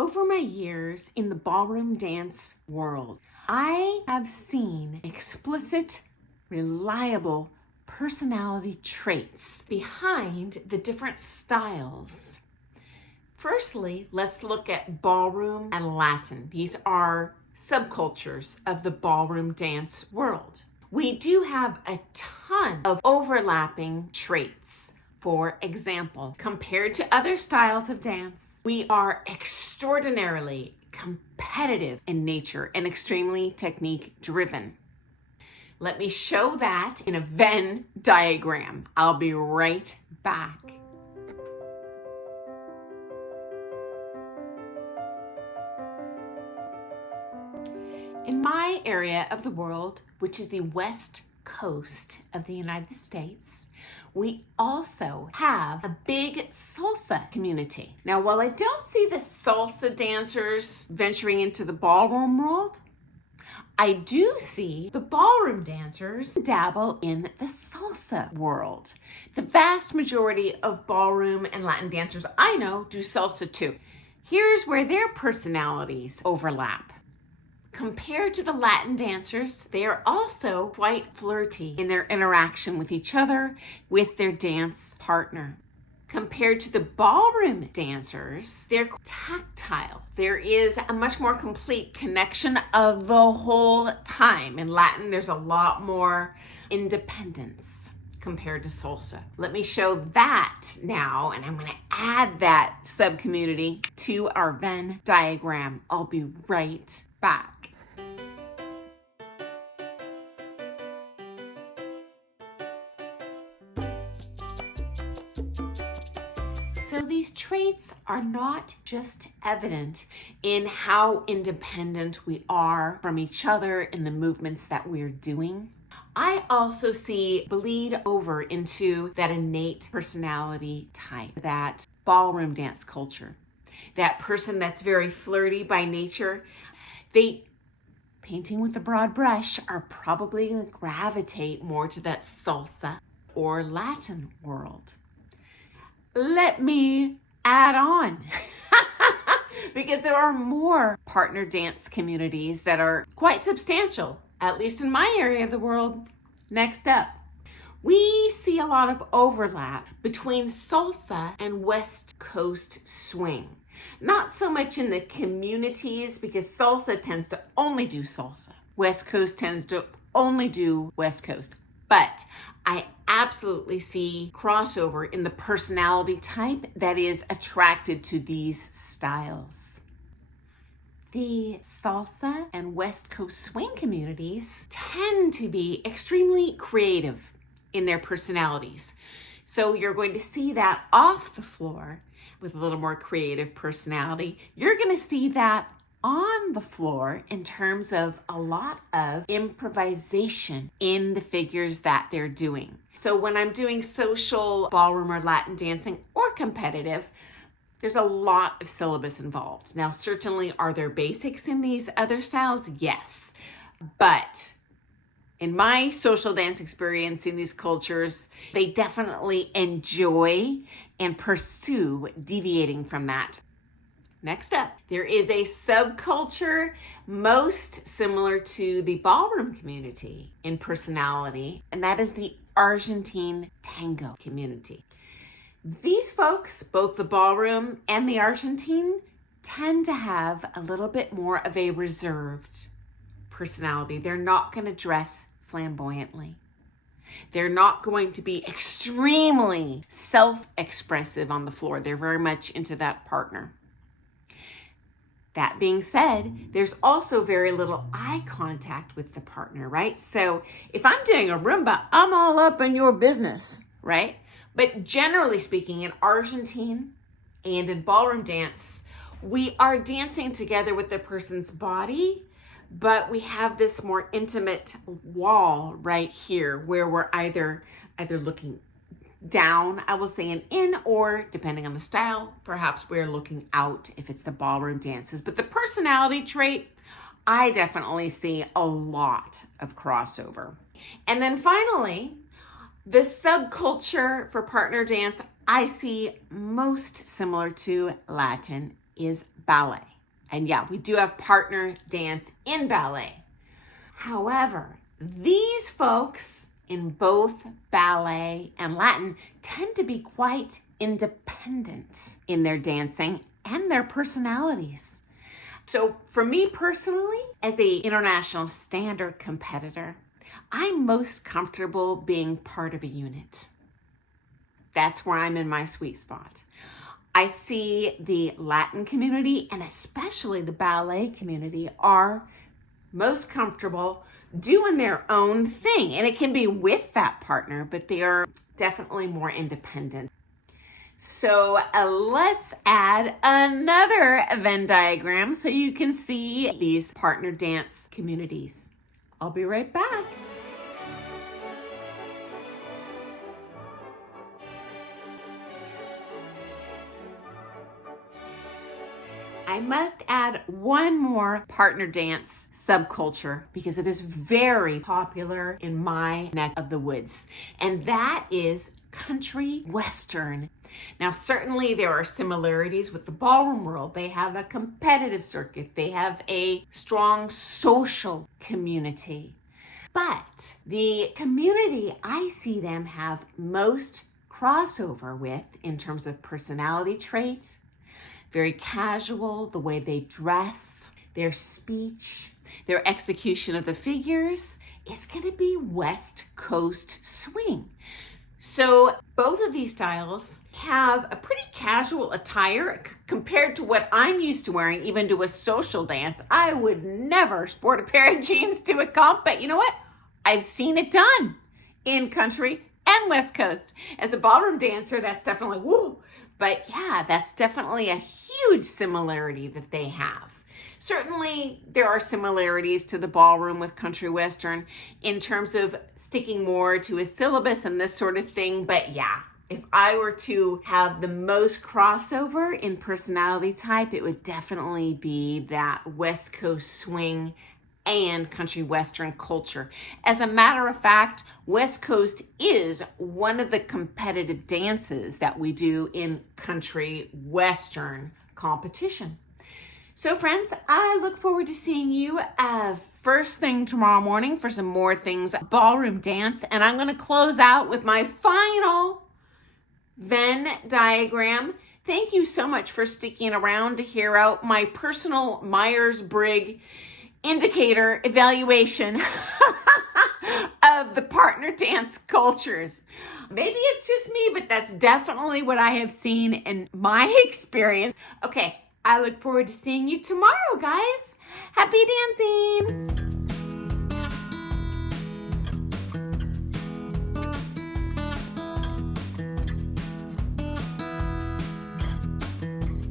Over my years in the ballroom dance world, I have seen explicit, reliable personality traits behind the different styles. Firstly, let's look at ballroom and Latin. These are subcultures of the ballroom dance world. We do have a ton of overlapping traits. For example, compared to other styles of dance, we are extraordinarily competitive in nature and extremely technique driven. Let me show that in a Venn diagram. I'll be right back. In my area of the world, which is the West Coast of the United States, we also have a big salsa community. Now, while I don't see the salsa dancers venturing into the ballroom world, I do see the ballroom dancers dabble in the salsa world. The vast majority of ballroom and Latin dancers I know do salsa too. Here's where their personalities overlap. Compared to the Latin dancers, they are also quite flirty in their interaction with each other, with their dance partner. Compared to the ballroom dancers, they're tactile. There is a much more complete connection of the whole time. In Latin, there's a lot more independence compared to salsa. Let me show that now, and I'm going to add that subcommunity to our Venn diagram. I'll be right back. So these traits are not just evident in how independent we are from each other in the movements that we're doing. I also see bleed over into that innate personality type, that ballroom dance culture, that person that's very flirty by nature. They, painting with a broad brush, are probably going to gravitate more to that salsa or Latin world. Let me add on because there are more partner dance communities that are quite substantial, at least in my area of the world. Next up, we see a lot of overlap between salsa and West Coast swing. Not so much in the communities because salsa tends to only do salsa. West Coast tends to only do West Coast. But I absolutely see crossover in the personality type that is attracted to these styles. The salsa and West Coast swing communities tend to be extremely creative in their personalities. So you're going to see that off the floor with a little more creative personality. You're going to see that on the floor in terms of a lot of improvisation in the figures that they're doing. So when I'm doing social ballroom or Latin dancing or competitive, there's a lot of syllabus involved. Now, certainly, are there basics in these other styles? Yes. But in my social dance experience in these cultures, they definitely enjoy and pursue deviating from that. Next up, there is a subculture most similar to the ballroom community in personality, and that is the Argentine tango community. These folks, both the ballroom and the Argentine, tend to have a little bit more of a reserved personality. They're not going to dress flamboyantly. They're not going to be extremely self-expressive on the floor. They're very much into that partner. That being said, there's also very little eye contact with the partner, right? So if I'm doing a rumba, I'm all up in your business, right? But generally speaking, in Argentine and in ballroom dance, we are dancing together with the person's body, but we have this more intimate wall right here where we're either looking down, I will say, and in, or depending on the style, perhaps we're looking out if it's the ballroom dances. But the personality trait, I definitely see a lot of crossover. And then finally, the subculture for partner dance I see most similar to Latin is ballet. And yeah, we do have partner dance in ballet. However, these folks in both ballet and Latin tend to be quite independent in their dancing and their personalities. So for me personally, as an international standard competitor, I'm most comfortable being part of a unit. That's where I'm in my sweet spot. I see the Latin community and especially the ballet community are most comfortable doing their own thing. And it can be with that partner, but they are definitely more independent. So let's add another Venn diagram so you can see these partner dance communities. I'll be right back. I must add one more partner dance subculture because it is very popular in my neck of the woods, and that is country western. Now, certainly there are similarities with the ballroom world. They have a competitive circuit. They have a strong social community. But the community I see them have most crossover with in terms of personality traits, very casual, the way they dress, their speech, their execution of the figures, is going to be West Coast swing. So both of these styles have a pretty casual attire compared to what I'm used to wearing, even to a social dance. I would never sport a pair of jeans to a comp, but you know what? I've seen it done in country and West Coast. As a ballroom dancer, that's definitely woo. But yeah, that's definitely a huge similarity that they have. Certainly, there are similarities to the ballroom with country western in terms of sticking more to a syllabus and this sort of thing. But yeah, if I were to have the most crossover in personality type, it would definitely be that West Coast swing and country western culture. As a matter of fact, West Coast is one of the competitive dances that we do in country western competition. So friends, I look forward to seeing you first thing tomorrow morning for some more things ballroom dance. And I'm going to close out with my final Venn diagram. Thank you so much for sticking around to hear out my personal Myers-Briggs indicator evaluation of the partner dance cultures. Maybe it's just me, but that's definitely what I have seen in my experience. Okay, I look forward to seeing you tomorrow, guys. Happy dancing!